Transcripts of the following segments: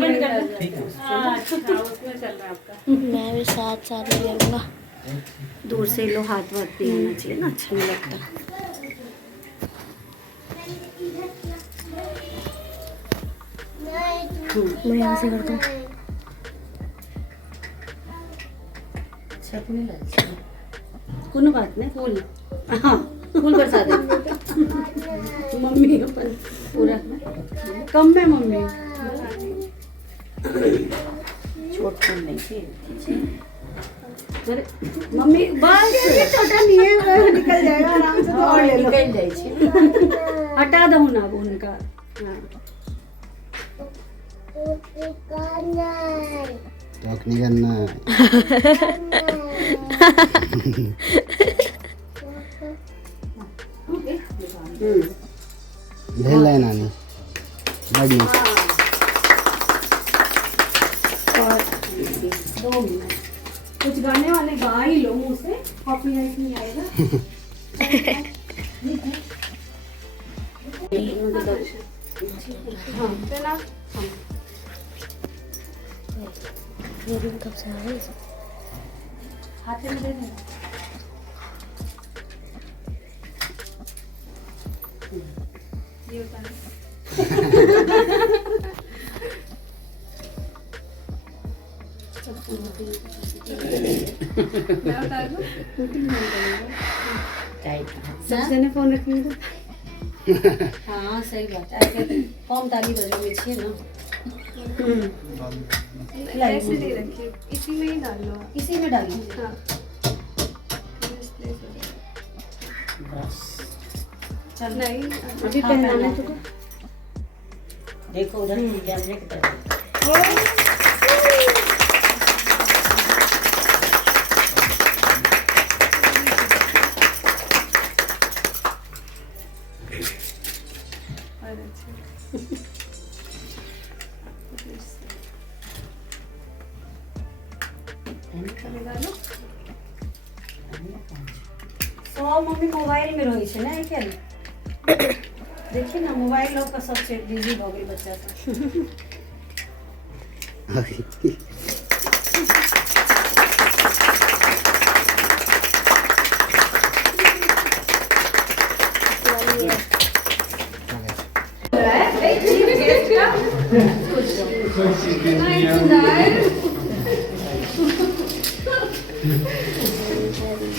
बंद कर दो। ठीक है। उसमें चल रहा है आपका। मैं भी साथ साथ ले लूँगा। दूर से लो, हाथ वाथ भी आना चाहिए ना, अच्छा नहीं लगता। मैं यहाँ से करता हूँ। अच्छा तो नहीं लगता, कोनो बात नहीं। फूल, हाँ फूल बरसा दे मम्मी अपन पूरा कम में मम्मी। छोट फूल नहीं थी। अरे मम्मी बस ये छोटा नहीं है, वो निकल जाएगा आराम से। तो और ले लो, निकल जाए छी। हटा दो ना वो उनका। टॉक नहीं करना। भेल है नानी बढ़िया। और 2 मिनट कुछ गाने वाले गा ही लो मुँह से, कॉपीराइट नहीं आएगा। हाँ चला। ये दिन कब से आ रही है? हाथ में दे देना। ये बताना। सबसे ने फोन रखेंगे। हाँ सही बात है, कम ताली बजानी चाहिए ना। ऐसे नहीं रखिए, इसी में ही डाल लो। इसी में डालिए। हाँ बस चल नहीं अभी पहनाना है तुझे। देखो उधर कैमरे की तरफ। मम्मी मोबाइल में रही है ना, क्या देखिए ना मोबाइल लोग का सबसे बिजी हो गई बच्चा सब।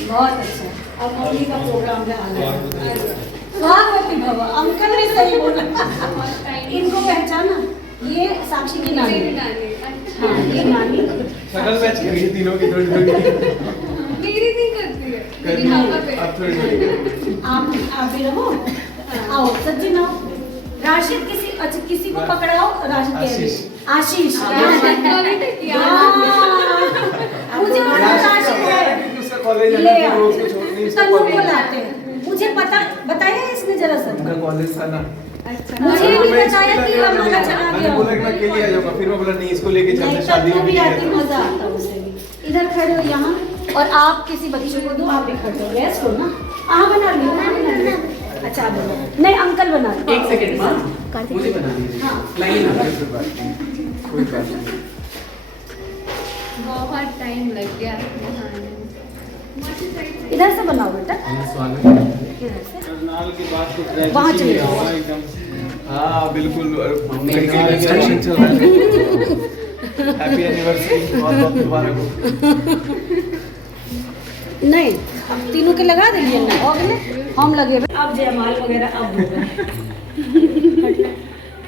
बहुत अच्छा। अब मम्मी का प्रोग्राम में आना है। स्वागत भव। अंकल ने सही बोला। इनको पहचाना, ये साक्षी की नानी। हाँ ये नानी। शक्ल मैच करिए तीनों की थोड़ी थोड़ी। मेरी नहीं करती है, मेरी पापा पे। अब थोड़ी आप भी रहो। आओ सच्ची ना। राशिद किसी, अच्छा किसी को पकड़ाओ। राशिद कह रही आशीष। मुझे राशिद है, कॉलेज ले तन्नू को लाते हैं। मुझे पता बताया इसने जरा सा। उनका कॉलेज था ना। अच्छा मुझे नहीं बताया कि हमारा चला मैंने गया। बोला कि मैं अकेले आ जाऊंगा, फिर मैं बोला नहीं इसको लेके चलते, शादी में भी भी आती, मजा आता है उसे भी। इधर खड़े हो यहाँ, और आप किसी बच्चे को दो, आप भी खड़े हो। गेस्ट हो ना। बना लियो। अच्छा आप बना, नहीं अंकल बना लो। 1 सेकंड मुझे बना दीजिए। हाँ। लाइन आ गई, कोई बात नहीं, कोई बात नहीं। बहुत टाइम लग गया बनाने में। इधर से बनाओ बेटा। स्वागत इधर से करनाल की बात तो वहाँ चले जाओ। एकदम। हाँ बिल्कुल, कंस्ट्रक्शन चल रहा है। हैप्पी एनिवर्सरी, बहुत बहुत मुबारक हो। नहीं अब तीनों के लगा देंगे ना, हो गए हम लगे। अब जयमाल वगैरह अब हो गए।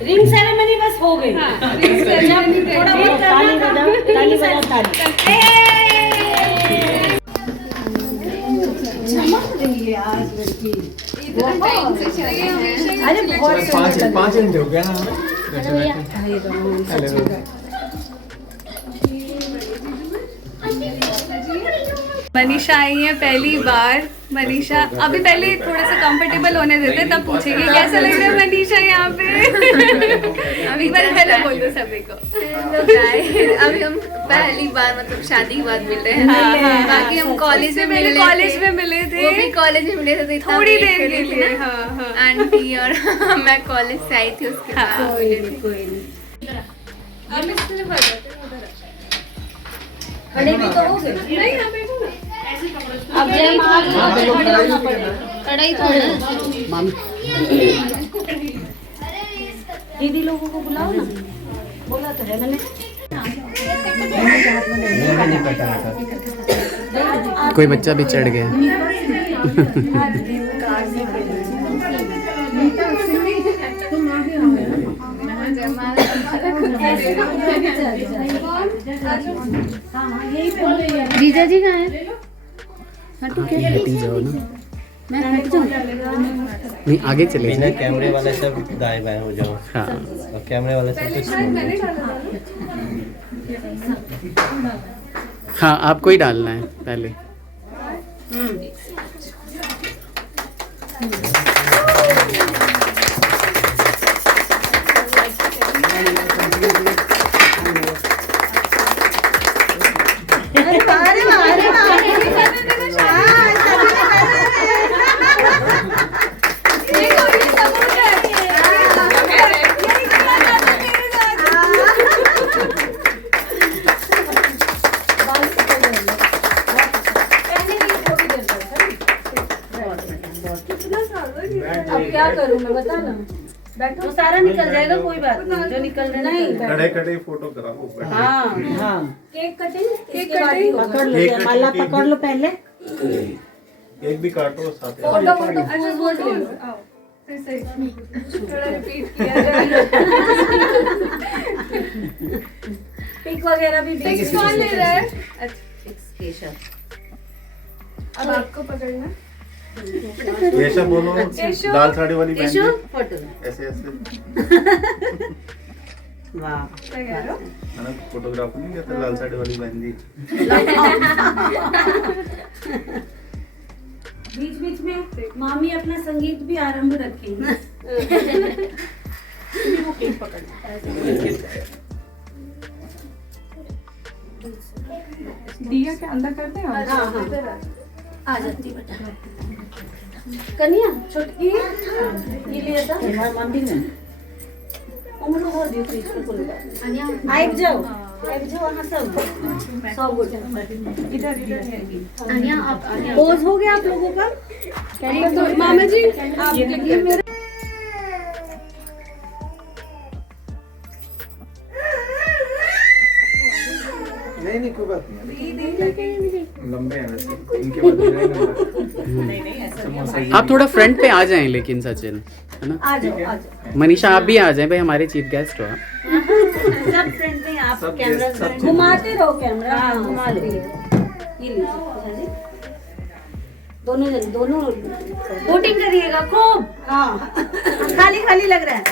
रिंग सेरेमनी बस हो गई। हाँ, रिंग सेरेमनी थोड़ा बहुत ताली बजाओ, ताली बजाओ, ताली। चमक रही है आज लड़की। इतना टाइम से चल रही है हमेशा। अरे बहुत सुंदर। 5 घंटे हो गया ना हमें। मनीषा आई है पहली बार। मनीषा अभी पहले थोड़ा सा कंफर्टेबल होने देते, तब पूछेगी कैसा लग रहा है मनीषा यहाँ पे। अभी बार पहले बोल दो सभी को। अभी हम पहली बार मतलब शादी के बाद मिल रहे हैं। हाँ, बाकी हम कॉलेज में मिले थे। कॉलेज में मिले थे, वो भी कॉलेज में मिले थे, तो इतना थोड़ी wait देर कर के रही थी लिए। ना। हाँ। आंटी और मैं कॉलेज से आई थी उसके बाद। कोई नहीं कोई नहीं। आप इस तरफ आ जाते हैं, उधर आ। खड़े भी तो हो गए। नहीं आप बैठो ना। अब यही खड़े होना पड़ेगा। कढ़ाई थोड़ा मामी दीदी लोगों को बुलाओ ना, बोला तो है मैंने। कोई बच्चा भी चढ़ गया। जीजा जी कहाँ हैं? हटी जाओ ना। मैं हट जाऊँ? नहीं आगे चले बिना जाओ। कैमरे वाले सब दाएं बाएं हो जाओ हाँ और कैमरे वाले सब कुछ शायद मैंने डाला था ना। हाँ आपको ही डालना है पहले। अब क्या करूं मैं, बता ना। बैठो तो सारा निकल जाएगा, कोई बात नहीं, जो निकल रहा नहीं। खड़े खड़े फोटो कराओ। हाँ हाँ, केक कटिंग, केक कटिंग पकड़ लो, माला पकड़ लो पहले। एक भी काटो साथ में। फोटो फोटो अच्छा फोटो आओ फिर से थोड़ा रिपीट किया जाए। पिक वगैरह भी पिक्स कौन ले रहा है? अच्छा अब आपको पकड़ना। केशव बोलो, केशव। लाल साड़ी वाली बहन जी। फोटो। ऐसे ऐसे वाह, क्या कह रहे हो? है ना, फोटोग्राफर नहीं कहते लाल साड़ी वाली बहन जी। बीच बीच में मामी अपना संगीत भी आरंभ रखेंगे। वो केक पकड़ना। दिया के अंदर करते हैं। हाँ हाँ, आ जाती बेटा। कन्या छोटकी ये लिया था मंदिर में। उम्र हो दी थी इसको। आइब जाओ वहाँ सब इधर इधर पोज हो गया आप लोगों का। तो मामा जी आप देखिए मेरे नहीं कोई बात नहीं, लंबे हैं वैसे इनके बाद। आप थोड़ा फ्रंट पे आ जाएं लेकिन सचिन, है ना। आ जाओ। मनीषा आप भी आ जाएं भाई, हमारे चीफ गेस्ट हो आप। सब फ्रेंड में आप कैमरा घुमाते रहो, कैमरा हाँ घुमा लो। ये लीजिए जी, दोनों वोटिंग करिएगा खूब। हाँ खाली खाली लग रहा है।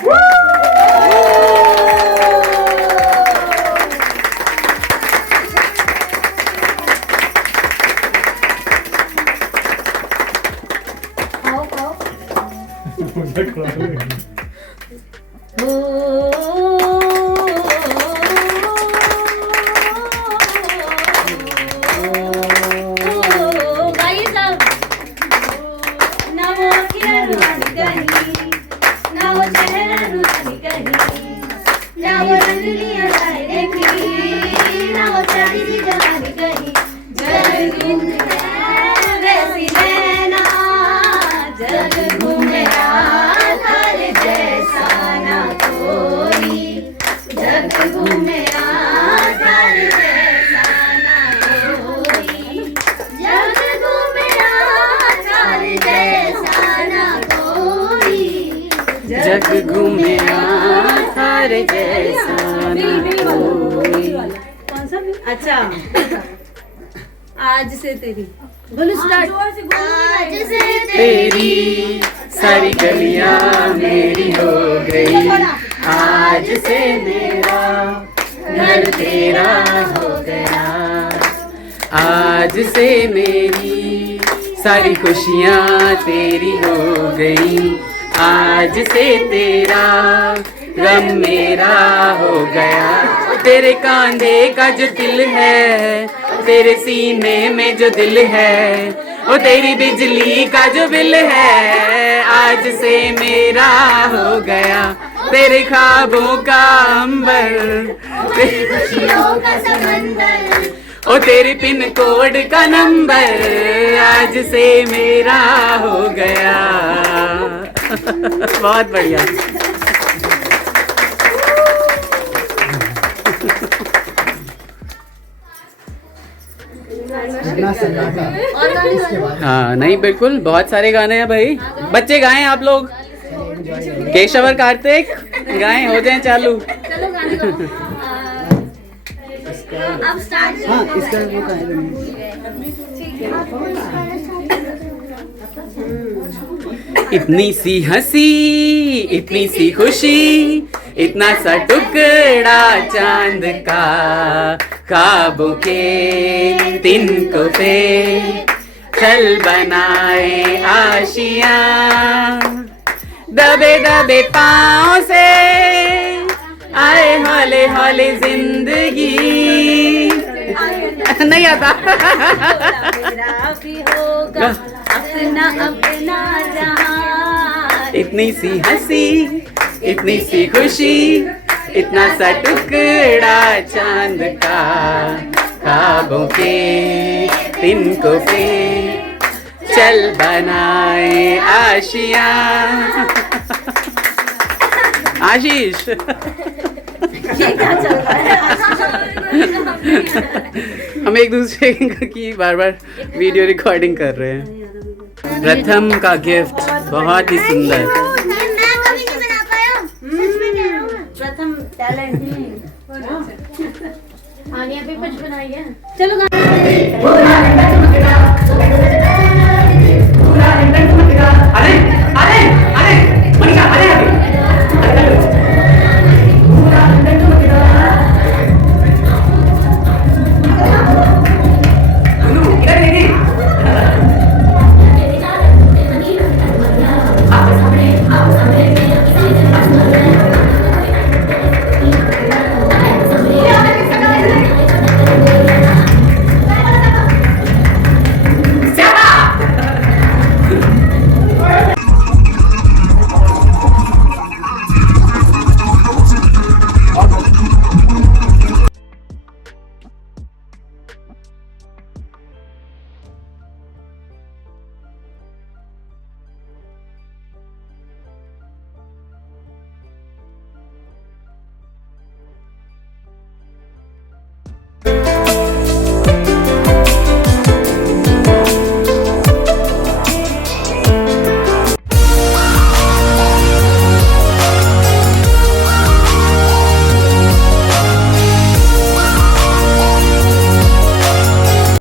जग घूमे थार जैसा ना कोई। कौन सा? अच्छा, आज से तेरी बोलो स्टार्ट। आज से तेरी सारी गलियां मेरी हो गई, आज से मेरा घर तेरा हो गया, आज से मेरी सारी खुशियां तेरी हो गई, आज से तेरा गम मेरा हो गया। तेरे कांधे का जो दिल है, तेरे सीने में जो दिल है, वो तेरी बिजली का जो बिल है, आज से मेरा हो गया। तेरे ख्वाबों का अंबर ओ तेरे पिन कोड का नंबर आज से मेरा हो गया। बहुत बढ़िया। हाँ नहीं बिल्कुल बहुत सारे गाने हैं भाई। बच्चे गाएं आप लोग, केशव और कार्तिक गाएं, हो जाएं चालू। चलो गाने गाओ। अब स्टार्ट। हाँ इसका वो इतनी सी हंसी, इतनी सी खुशी, इतना सा टुकड़ा चांद का, ख्वाबों के तिनको पे चल बनाए आशियां, दबे दबे पाँव से आए हौले हौले जिंदगी। नहीं आता। मेरा भी होगा अपना अपना जहां। इतनी सी हंसी, इतनी सी खुशी, इतना सा टुकड़ा चांद का, ख्वाबों के तिनको पे चल बनाए आशियां। आशीष ये क्या चल रहा है? हम एक दूसरे की बार बार वीडियो रिकॉर्डिंग कर रहे हैं। प्रथम का गिफ्ट बहुत ही सुंदर। प्रथम टैलेंट। आनिया भी कुछ बनाई है। चलो गाने।